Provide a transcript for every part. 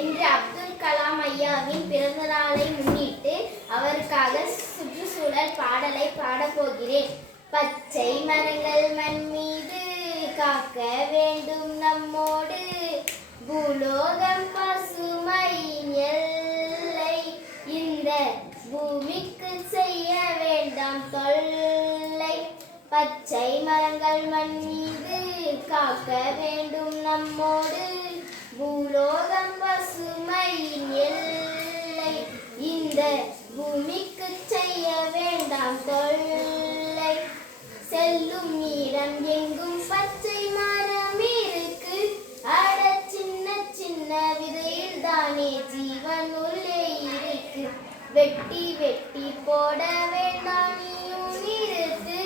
இன்று அப்துல் கலாம் ஐயாவின் பிறந்த நாளை முன்னிட்டு அவருக்காக சுற்றுச்சூழல் பாடலை பாடப்போகிறேன். பச்சை மரங்கள் மண் மீது காக்க வேண்டும் நம்மோடு, பூலோகம் பசுமையின் எல்லை, இந்த பூமிக்கு செய்ய வேண்டாம் தொல்லை. பச்சை மரங்கள் மண் மீது காக்க வேண்டும் நம்மோடு, பூலோகம் பசுமையின் எல்லை, இந்த பூமிக்கு செய்ய வேண்டாம் தொல்லை. செல்லும் நீரம் எங்கும் பச்சை மரம் இருக்கு, அட சின்ன சின்ன விதையில் தானே ஜீவன் உள்ளே இருக்கு. வெட்டி வெட்டி போட வேண்டாம் நீயும் நிறுத்து,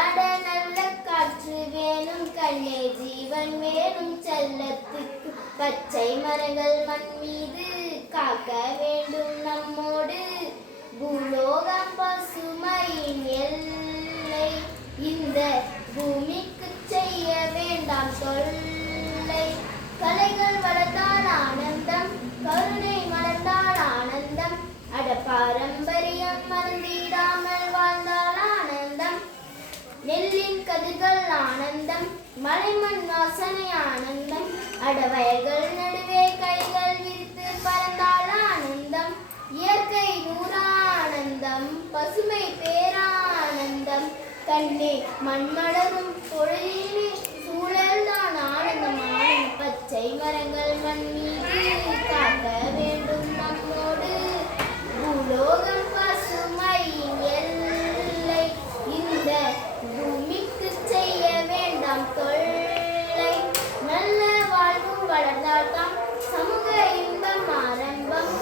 அட நல்ல காற்று வேணும் கண்ணே, ஜீவன் வேணும் செல்லத்துக்கு. பச்சை மரங்கள் மண் மீது காக்க வேண்டும் நம்மோடு, பூலோகம் பசுமையின் எல்லை, இந்த பூமிக்கு செய்ய வேண்டாம் தொல்லை. கலைகள் வளர்ந்தால் ஆனந்தம், கருணை மலர்ந்தால் ஆனந்தம், அட பாரம்பரியம் மறந்திடாமல் வாழ்ந்தால் ஆனந்தம். நெல்லின் கதிர்கள் ஆனந்தம், மலைமண் வாசனை ஆனந்தம், அடவயல்கள் நடுவே கைகள் விரித்து பறந்தால் ஆனந்தம். இயற்கை நூறானந்தம், பசுமை பேரானந்தம், கண்ணே மண்மலரும் பொழுதிலே சூழல்தான் ஆனந்தம் ஆனந்தம். பச்சை மரங்கள் மண் மீது காக்க வேண்டும் நம்மோடு, பூலோகம் பசுமையின் எல்லை, இந்த பூமிக்கு செய்ய வேண்டாம் தொல்லை. நல்ல வாழ்வு வளர்ந்தால்தான் சமூக இன்பம் ஆரம்பம்,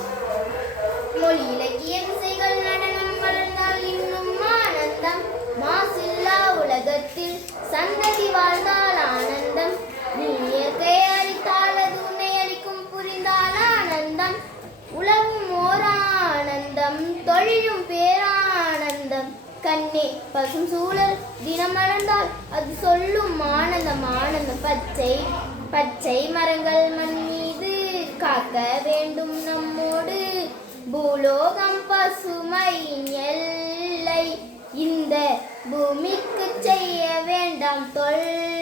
மொழி இலக்கிய திசைகள் நடனம் வளர்ந்தால் இன்னும் ஆனந்தம். மாசில்லா உலகத்தில் சந்ததி வாழ்ந்தால் ஆனந்தம், நீ இயற்கை அளித்தால் அது உன்னை அளிக்கும் புரிந்தால் ஆனந்தம். உலகும் ஓர் ஆனந்தம், தொழிலும் பேரானந்தம், கண்ணே பசும் சூழல் தினம் மலர்ந்தால் அது சொல்லும் ஆனந்தம் ஆனந்தம். பச்சை பச்சை மரங்கள் மண் மீது காக்க வேண்டும் நம்மோடு, பூலோகம் பசுமையின் எல்லை, இந்த பூமிக்கு செய்ய வேண்டாம் தொல்லை.